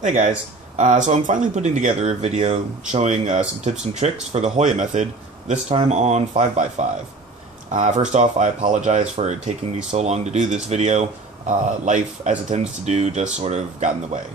Hey guys, so I'm finally putting together a video showing some tips and tricks for the Hoya method, this time on 5x5. First off, I apologize for it taking me so long to do this video. Life, as it tends to do, just sort of got in the way.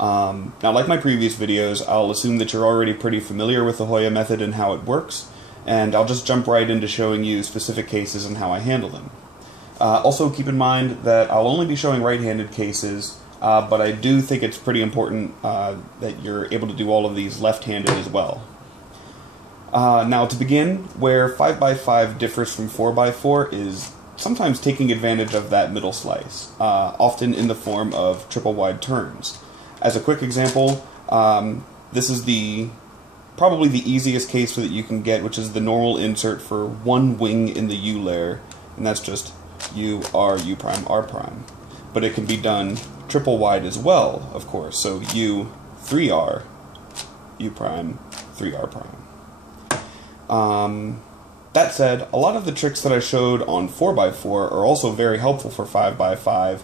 Now, like my previous videos, I'll assume that you're already pretty familiar with the Hoya method and how it works, and I'll just jump right into showing you specific cases and how I handle them. Also, keep in mind that I'll only be showing right-handed cases, but I do think it's pretty important that you're able to do all of these left-handed as well. Now, to begin, where 5x5 differs from 4x4 is sometimes taking advantage of that middle slice, often in the form of triple wide turns. As a quick example, this is probably the easiest case that you can get, which is the normal insert for one wing in the U layer, and that's just U, R, U prime, R prime. But it can be done triple wide as well, of course, so U, 3R, U prime, 3R prime. That said, a lot of the tricks that I showed on 4x4 are also very helpful for 5x5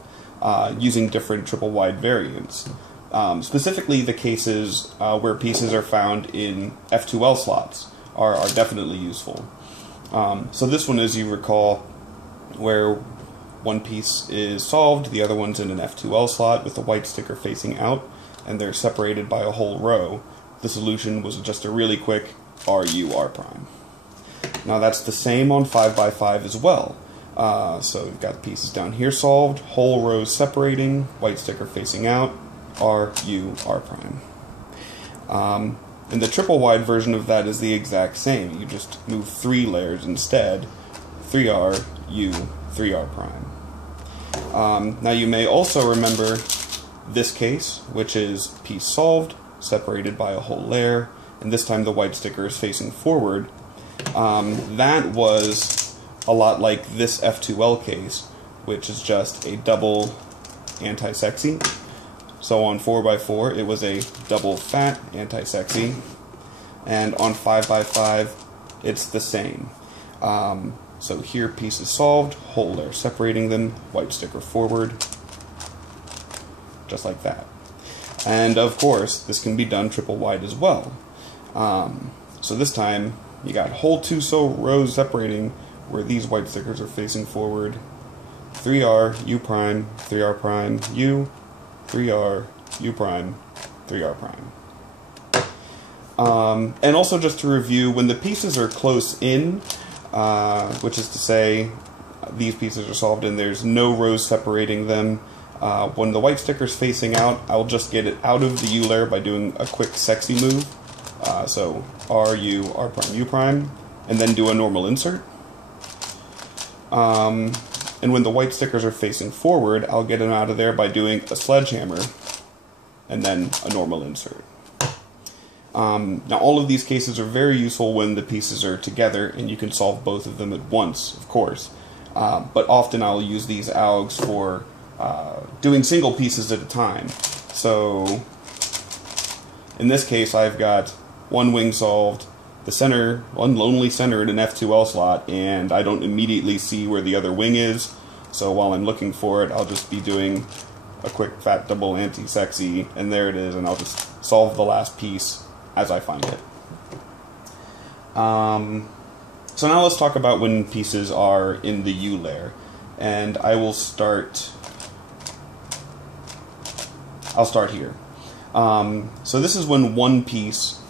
using different triple wide variants. Specifically, the cases where pieces are found in F2L slots are definitely useful. So this one, as you recall, where one piece is solved, the other one's in an F2L slot with the white sticker facing out, and they're separated by a whole row. The solution was just a really quick RU R prime. Now that's the same on 5x5 as well. So we've got the pieces down here solved, whole rows separating, white sticker facing out, RU R prime. And the triple wide version of that is the exact same. You just move 3 layers instead, 3R, U, 3R prime. Now you may also remember this case, which is piece solved, separated by a whole layer, and this time the white sticker is facing forward. That was a lot like this F2L case, which is just a double anti-sexy. So on 4x4 it was a double fat anti-sexy, and on 5x5 it's the same. So here piece is solved, whole layer separating them, white sticker forward, just like that. And of course this can be done triple wide as well. So this time you got whole 2 rows separating where these white stickers are facing forward, 3R, U prime, 3R prime, U, 3R, U prime, 3R prime. And also just to review, when the pieces are close in, which is to say these pieces are solved and there's no rows separating them, when the white sticker's facing out, I'll just get it out of the U layer by doing a quick sexy move. So R, U, R prime, U prime, and then do a normal insert. And when the white stickers are facing forward, I'll get them out of there by doing a sledgehammer, and then a normal insert. Now all of these cases are very useful when the pieces are together, and you can solve both of them at once, of course. But often I'll use these ALGs for doing single pieces at a time. So in this case I've got one wing solved, the center, one lonely center in an F2L slot, and I don't immediately see where the other wing is, so while I'm looking for it I'll just be doing a quick fat double anti-sexy, and there it is, and I'll just solve the last piece as I find it. So now let's talk about when pieces are in the U layer, and I'll start here. So this is when one piece,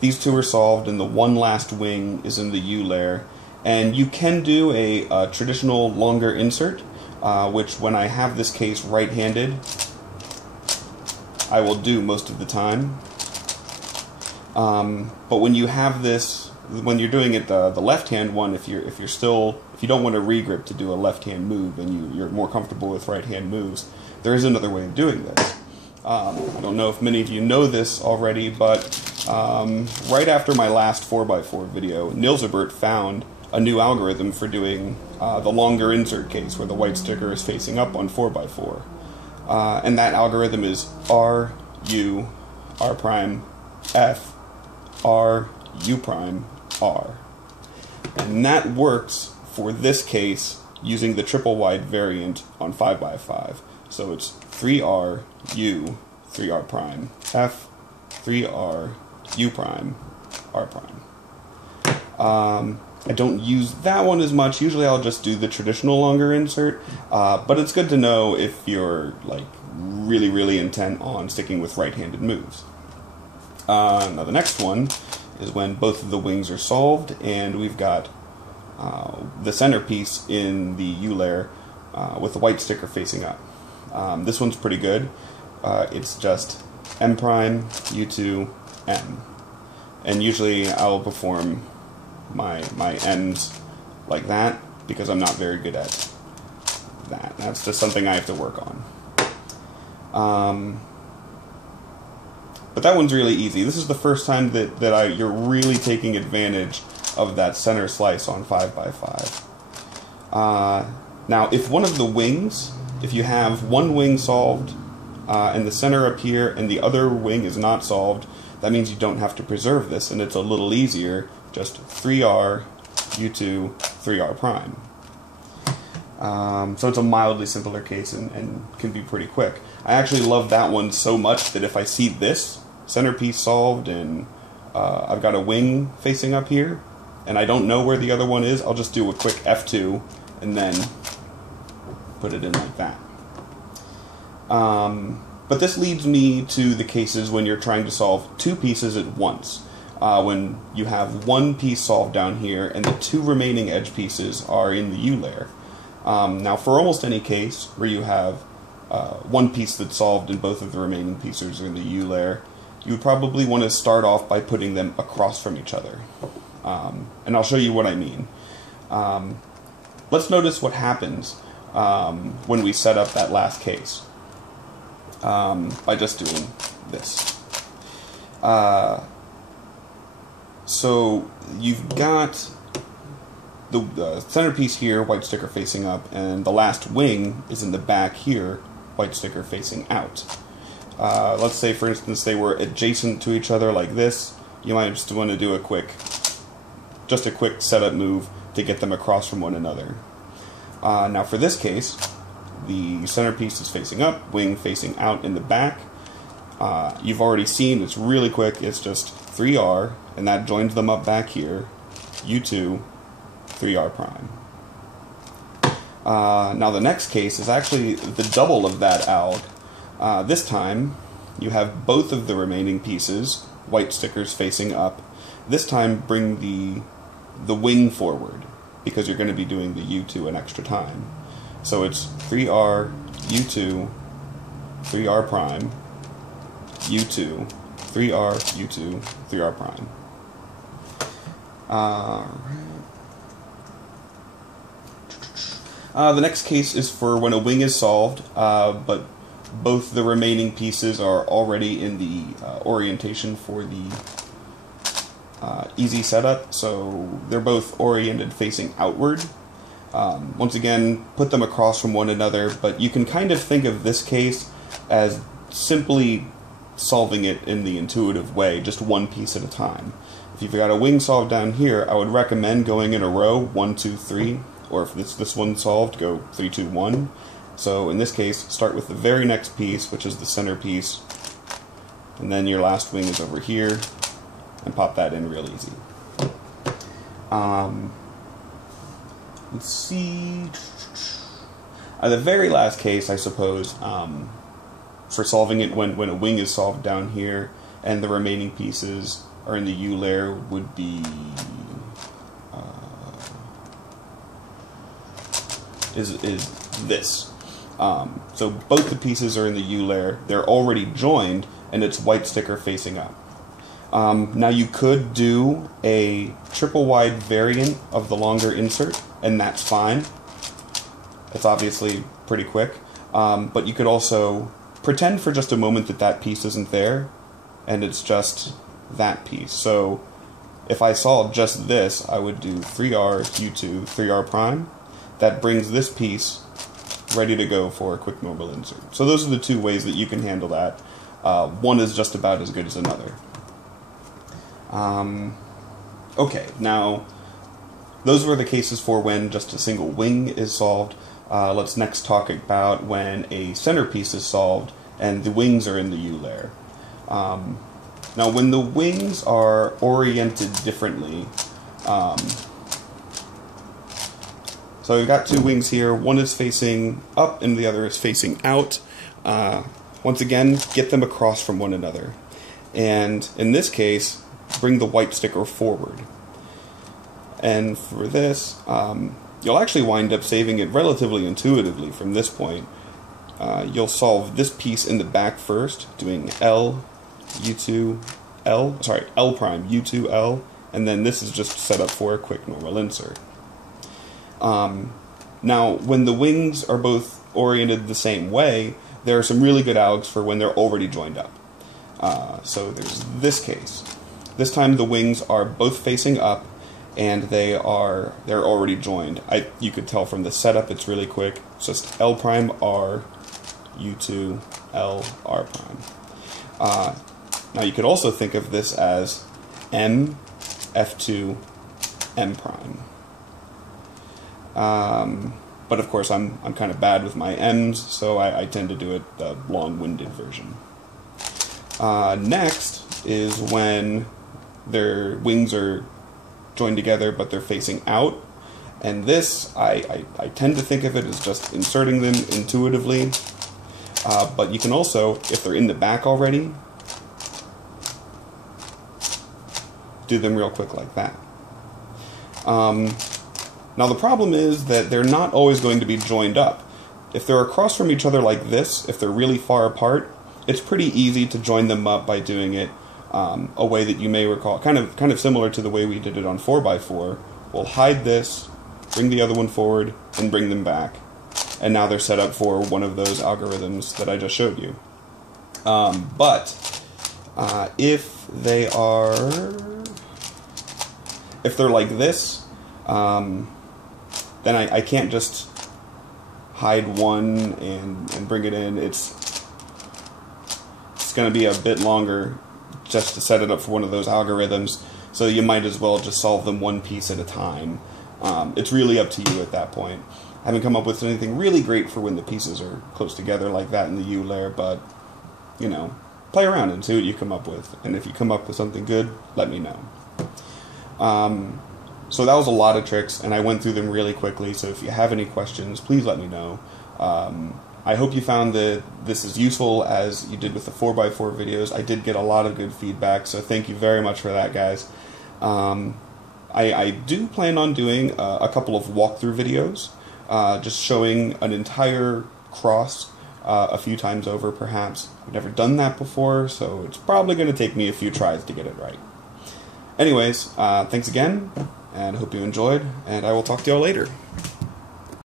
these 2 are solved and the one last wing is in the U layer, and you can do a traditional longer insert, which when I have this case right-handed I will do most of the time. But when you have this, when you're doing it the left-hand one, if you don't want to regrip to do a left-hand move and you're more comfortable with right-hand moves, there is another way of doing this. I don't know if many of you know this already, but right after my last 4x4 video, Nilsebert found a new algorithm for doing the longer insert case where the white sticker is facing up on 4x4. And that algorithm is R, U, R prime, F, R, U prime, R. And that works for this case using the triple wide variant on 5x5. So it's 3R, U, 3R prime, F, 3R, U prime, R prime. I don't use that one as much. Usually I'll just do the traditional longer insert, but it's good to know if you're like really intent on sticking with right-handed moves. Now the next one is when both of the wings are solved and we've got the centerpiece in the U layer with the white sticker facing up. This one's pretty good. It's just M prime, U2, M. And usually I'll perform my M's like that because I'm not very good at that. That's just something I have to work on. But that one's really easy. This is the first time that you're really taking advantage of that center slice on 5x5. Now, if one of the wings, if you have one wing solved and the center up here and the other wing is not solved, that means you don't have to preserve this and it's a little easier. Just 3R, U2, 3R prime. So it's a mildly simpler case and can be pretty quick. I actually love that one so much that if I see this centerpiece solved and I've got a wing facing up here and I don't know where the other one is, I'll just do a quick F2 and then put it in like that. But this leads me to the cases when you're trying to solve two pieces at once. When you have one piece solved down here and the two remaining edge pieces are in the U layer. Now for almost any case where you have one piece that's solved and both of the remaining pieces are in the U layer, you would probably want to start off by putting them across from each other. And I'll show you what I mean. Let's notice what happens when we set up that last case by just doing this. So you've got the centerpiece here, white sticker facing up, and the last wing is in the back here, white sticker facing out. Let's say, for instance, they were adjacent to each other like this. You might just want to do a quick setup move to get them across from one another. Now for this case, the centerpiece is facing up, wing facing out in the back. You've already seen it's really quick. It's just 3R, and that joins them up back here, U2, 3R prime. Now the next case is actually the double of that ALG. This time you have both of the remaining pieces, white stickers facing up. This time bring the wing forward because you're going to be doing the U2 an extra time. So it's 3R, U2, 3R prime, U2, 3R, U2, 3R prime. The next case is for when a wing is solved, but both the remaining pieces are already in the orientation for the easy setup, so they're both oriented facing outward. Once again, put them across from one another, but you can kind of think of this case as simply solving it in the intuitive way, just one piece at a time. If you've got a wing solved down here, I would recommend going in a row, 1, 2, 3, or if it's this one solved, go 3, 2, 1. So in this case, start with the very next piece, which is the center piece, and then your last wing is over here, and pop that in real easy. Let's see. The very last case, I suppose, for solving it when a wing is solved down here and the remaining pieces are in the U layer would be is this. So both the pieces are in the U layer, they're already joined, and it's white sticker facing up. Now you could do a triple wide variant of the longer insert, and that's fine. It's obviously pretty quick, but you could also pretend for just a moment that that piece isn't there, and it's just that piece. So if I solved just this, I would do 3R, U2, 3R prime. That brings this piece ready to go for a quick normal insert. So those are the two ways that you can handle that. One is just about as good as another. Okay, now those were the cases for when just a single wing is solved. Let's next talk about when a centerpiece is solved and the wings are in the U layer. Now, when the wings are oriented differently, so we've got two wings here. One is facing up and the other is facing out. Once again, get them across from one another. And in this case, bring the white sticker forward. And for this, you'll actually wind up saving it relatively intuitively from this point. You'll solve this piece in the back first, doing L, U2, L, sorry, L prime, U2, L, and then this is just set up for a quick normal insert. Now, when the wings are both oriented the same way, there are some really good ALGs for when they're already joined up. So there's this case. This time the wings are both facing up, and they're already joined. You could tell from the setup it's really quick. It's just L prime R, U2 L R prime. Now you could also think of this as M F2 M prime. But of course I'm kind of bad with my M's, so I tend to do it the long-winded version. Next is when their wings are joined together but they're facing out, and this I tend to think of it as just inserting them intuitively, but you can also, if they're in the back already, do them real quick like that. Now the problem is that they're not always going to be joined up. If they're across from each other like this, if they're really far apart, it's pretty easy to join them up by doing it a way that you may recall, kind of similar to the way we did it on 4x4. We'll hide this, bring the other one forward, and bring them back. And now they're set up for one of those algorithms that I just showed you. But if they're like this, then I can't just hide one and bring it in. It's going to be a bit longer just to set it up for one of those algorithms, so you might as well just solve them one piece at a time. It's really up to you at that point. I haven't come up with anything really great for when the pieces are close together like that in the U layer, but, you know, play around and see what you come up with. And if you come up with something good, let me know. So that was a lot of tricks, and I went through them really quickly, so if you have any questions, please let me know. I hope you found that this is useful as you did with the 4x4 videos. I did get a lot of good feedback, so thank you very much for that, guys. I do plan on doing a couple of walkthrough videos, just showing an entire cross a few times over, perhaps. I've never done that before, so it's probably going to take me a few tries to get it right. Anyways, thanks again, and hope you enjoyed, and I will talk to y'all later.